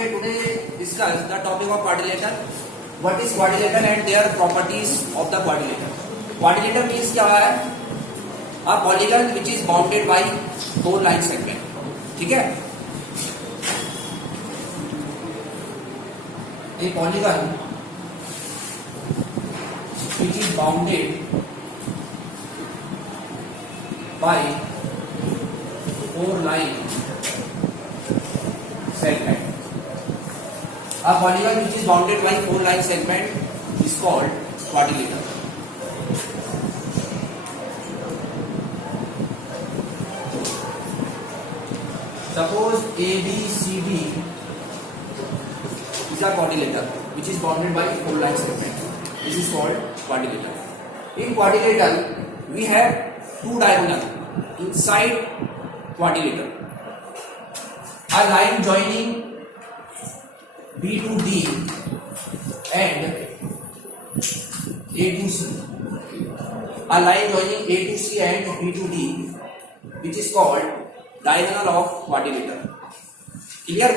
Okay, today discuss the topic of quadrilateral. What is quadrilateral and their properties of the quadrilateral. Quadrilateral means क्या है? A polygon which is bounded by four line segment. ठीक है? A polygon which is bounded by four line segment. A polygon which is bounded by four line segment is called quadrilateral. Suppose ABCD is a quadrilateral which is bounded by four line segment. This is called quadrilateral. In quadrilateral, we have two diagonal inside quadrilateral. A line joining B to D and A to C. A line joining A to C and B to D, which is called diagonal of quadrilateral. Clear?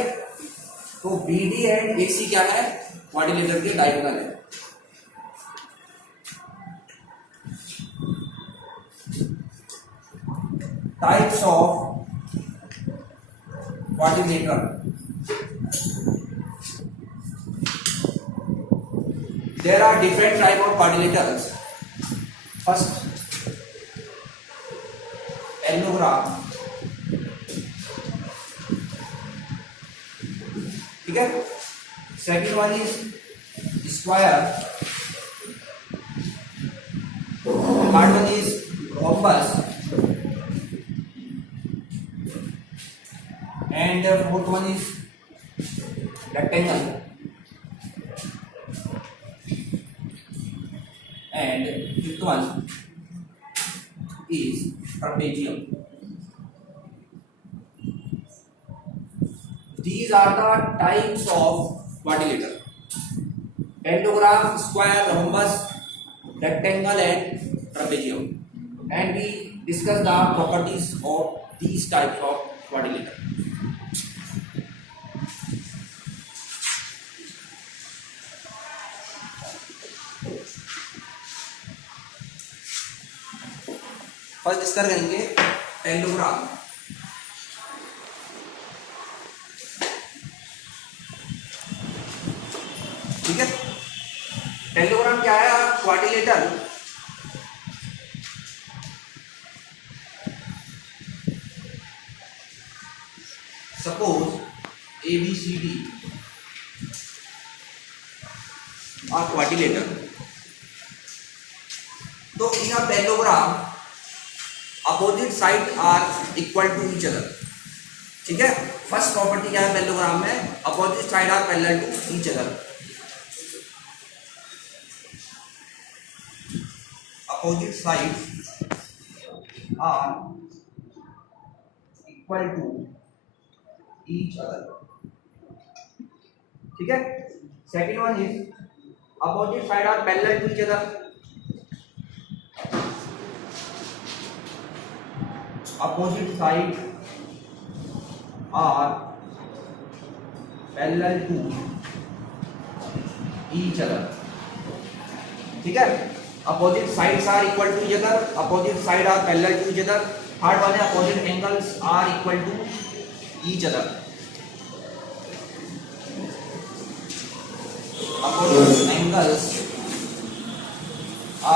तो BD and AC क्या है? Quadrilateral के diagonal है. Types of quadrilateral. There are different type of quadrilaterals. First, parallelogram. ठीक है. Second one is square. Third one is rhombus. And the fourth one is rectangle. And fifth one is trapezium. These are the types of quadrilateral: parallelogram, square, rhombus, rectangle, and trapezium. And we discuss the properties of these types of quadrilateral. First discuss करेंगे parallelogram. ठीक है. Parallelogram क्या है? Quadrilateral suppose ABCD और quadrilateral. तो in a parallelogram opposite side are equal to each other. ठीक है. First property क्या है पैरेललोग्राम में? Opposite side are parallel to each other. Opposite side are equal to each other. ठीक है. Second one is opposite side are parallel to each other. opposite side are parallel to each other. ठीक है. opposite sides are equal to each other. opposite side are parallel to each other. Third one है opposite angles are equal to each other. opposite angles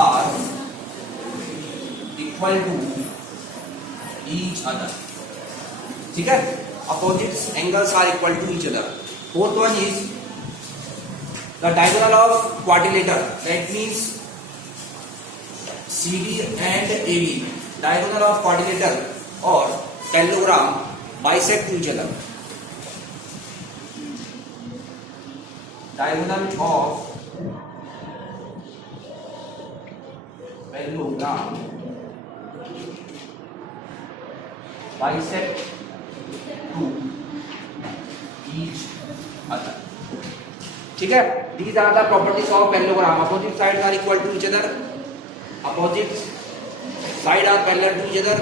are equal to each other. ठीक है. opposite angles are equal to each other. Fourth one is the diagonal of quadrilateral. That means CD and AB, diagonal of quadrilateral or parallelogram bisect to each other. Diagonal of parallelogram bisect to each other. ठीक है. These are the properties of parallelogram. Opposite sides are equal to each other. Opposite sides are parallel to each other.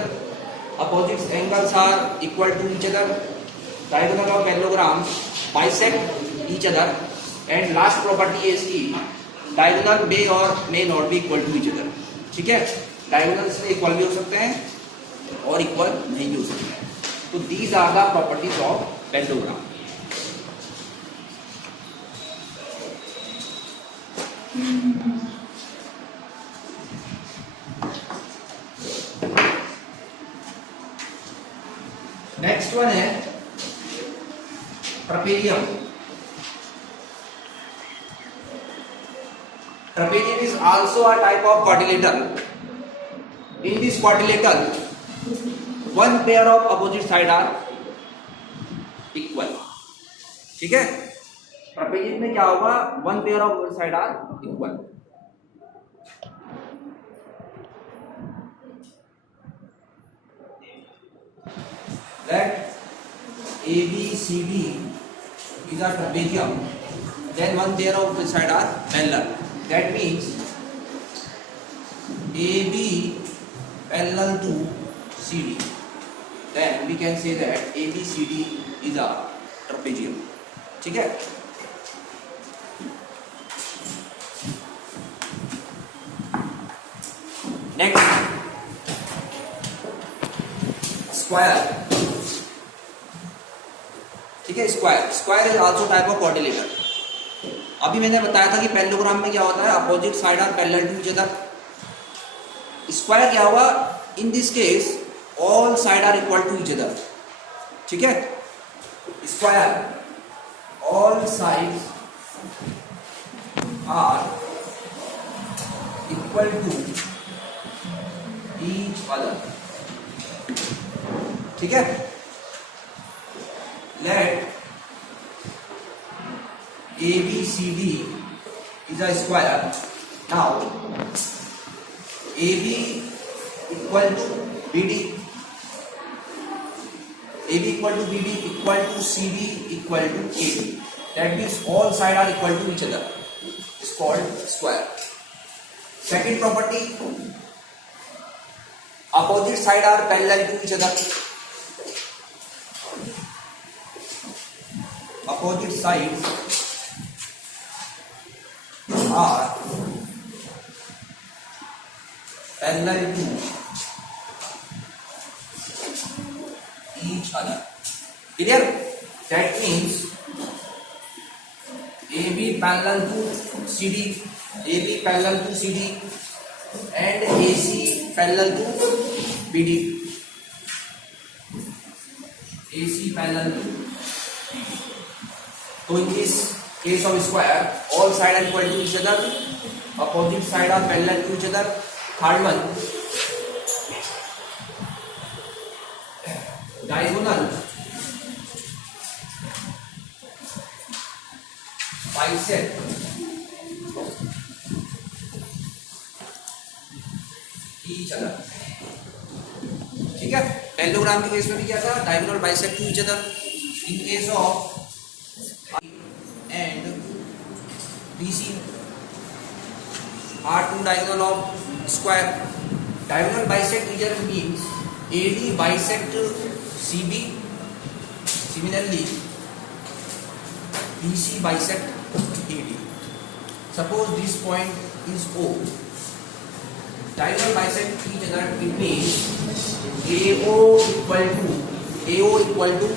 Opposite angles are equal to each other. Diagonal of parallelogram bisect each other, and last property है इसकी, diagonal may और may not be equal to each other. ठीक है, diagonals equal भी हो सकते हैं और इक्वल नहीं भी हो सकते हैं। तो these are the properties of parallelogram. Next one है trapezium. Trapezium is also a type of quadrilateral. In this quadrilateral, one pair of opposite side are equal. ठीक है, ट्रपेजियम में क्या होगा, one pair of opposite side are equal. That ABCD is a trapezium, then one pair of opposite side are parallel. That means AB parallel to CD. Then we can say that ABCD is a trapezium. ठीक है, next square. ठीक है, square is also type of quadrilateral. अभी मैंने बताया था कि parallelogram में क्या होता है, opposite side are parallel to each other. Square क्या हुआ, in this case all side are equal to each other. ठीक है, square all sides are equal to each other. ठीक है, let ABCD is a square. Now AB equal to BD, AB equal to BD equal to CD equal to AB. That means all sides are equal to each other. It's called square. Second property, opposite sides are parallel to each other. Opposite sides are parallel to each other. Clear? That means AB parallel to CD, AB parallel to CD, and AC parallel to BD. AC parallel to BD. So in this case of square, all sides are equal to each other, opposite sides are parallel to each other. Third one, diagonal bisect each other. ठीक है, parallelogram के case में भी क्या था, diagonal bisect each other. In case of and BC are two diagonal of square. Diagonal bisect each other means AD bisect CB. Similarly, BC bisect AD. Suppose this point is O. Diagonal bisect each other. It means AO equal to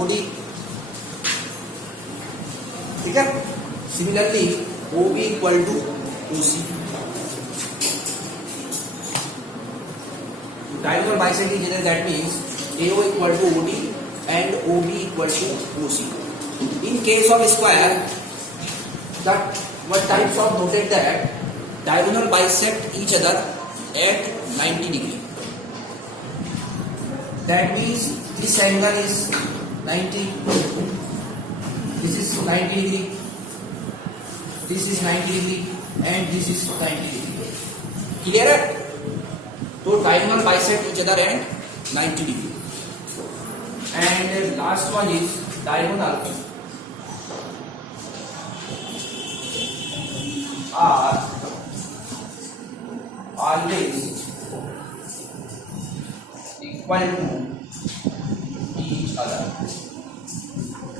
OD. ठीक है, similarly OB equal to OC। Diagonal bisect is that means AO equal to OD and OB equal to OC। In case of square, that what types of noted that diagonal bisect each other at 90 degree. That means this angle is 90. This is 90 degree, this is 90 degree, and this is 90 degree. Clear है? तो diagonal bisect each other at 90 degree. And last one is diagonal are always equal to each other.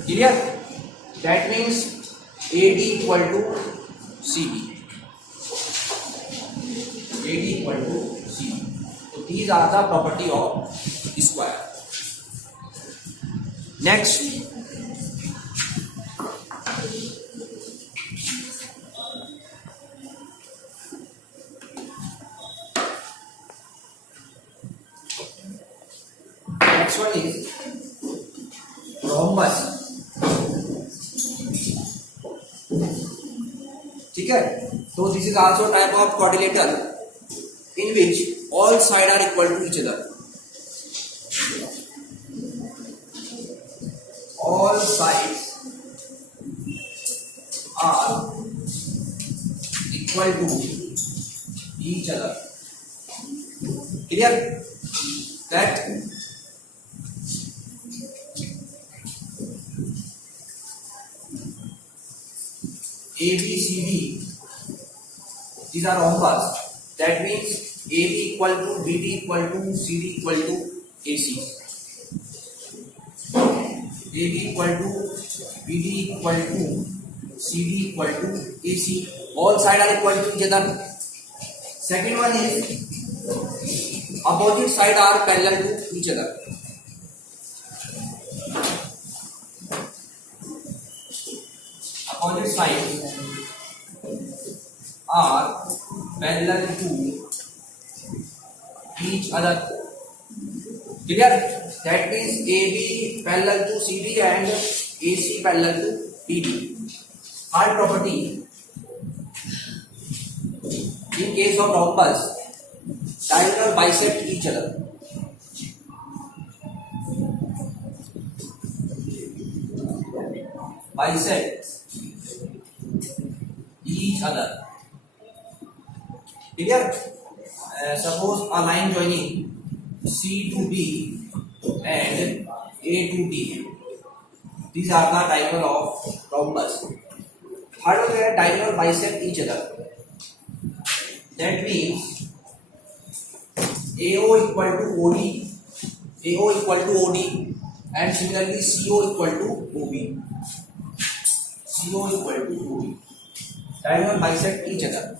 Clear? that means AD equal to CD. AD equal to CD. So these are the property of square. Next, one is rhombus. ठीक है, so this is also type of quadrilateral in which all sides are equal to each other. All sides are equal to each other. Clear? That ABCD, these are rhombus. That means AB equal to BD equal to CD equal to AC. AB equal to BD equal to CD equal to AC. All sides are equal to each other. Second one is opposite sides are parallel to each other. Opposite sides are parallel to each other. Clear? That means AB parallel to CD and AC parallel to BD. Third property, in case of rhombus, diagonal bisect each other. Bisect each other. Clear? Suppose a line joining C to B and A to D. These are the diagonal of rhombus. Third one is diagonal bisect each other. That means AO equal to OD, AO equal to OD, and similarly CO equal to OB. CO equal to OB. Diagonal bisect each other.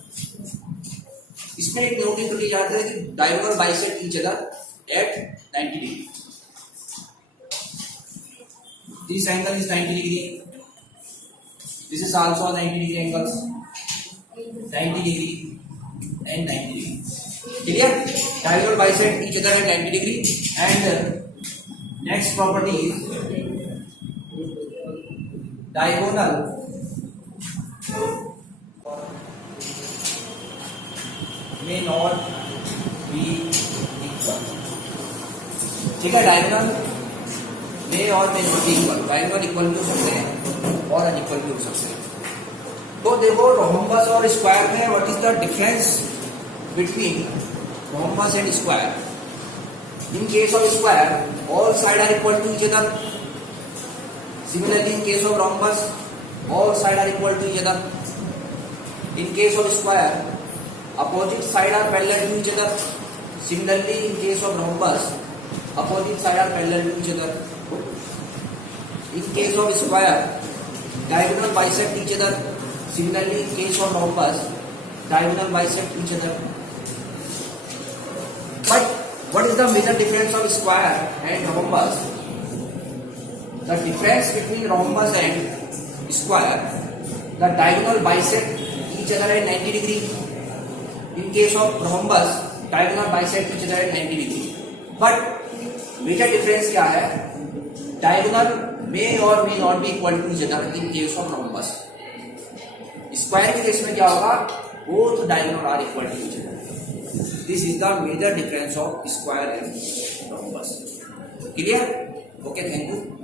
इसमें एक notice करके जाते हैं कि diagonal bisect each other at 90 degree. This angle is 90 degree. This is also a 90 degree angles. 90 degree and 90 degree. Clear? Diagonal bisect each other at 90 degree. And next property is diagonal may not be equal. ठीक है, diagonal may और may not be equal. Diagonal equal भी हो सकते हैं और unequal भी हो सकते हैं. तो देखो रोम्बस और स्क्वायर में what is the difference between rhombus and square. In case of square all sides are equal to each other. Similarly, in case of rhombus, all sides are equal to each other. In case of square, opposite sides are parallel to each other. Similarly, in case of rhombus, opposite sides are parallel to each other. In case of square, diagonal bisect each other. Similarly, in case of rhombus, diagonal bisect each other. But what is the major difference of square and rhombus? The difference between rhombus and square, the diagonal bisect each other at 90 degree. In case of rhombus, diagonal bisect each other at 90 degree. But major difference क्या है? Diagonal may or may not be equal to each other in case of rhombus. Square के case में क्या होगा? Both diagonal are equal to each other. This is the major difference of square and rhombus. Clear? Okay, thank you.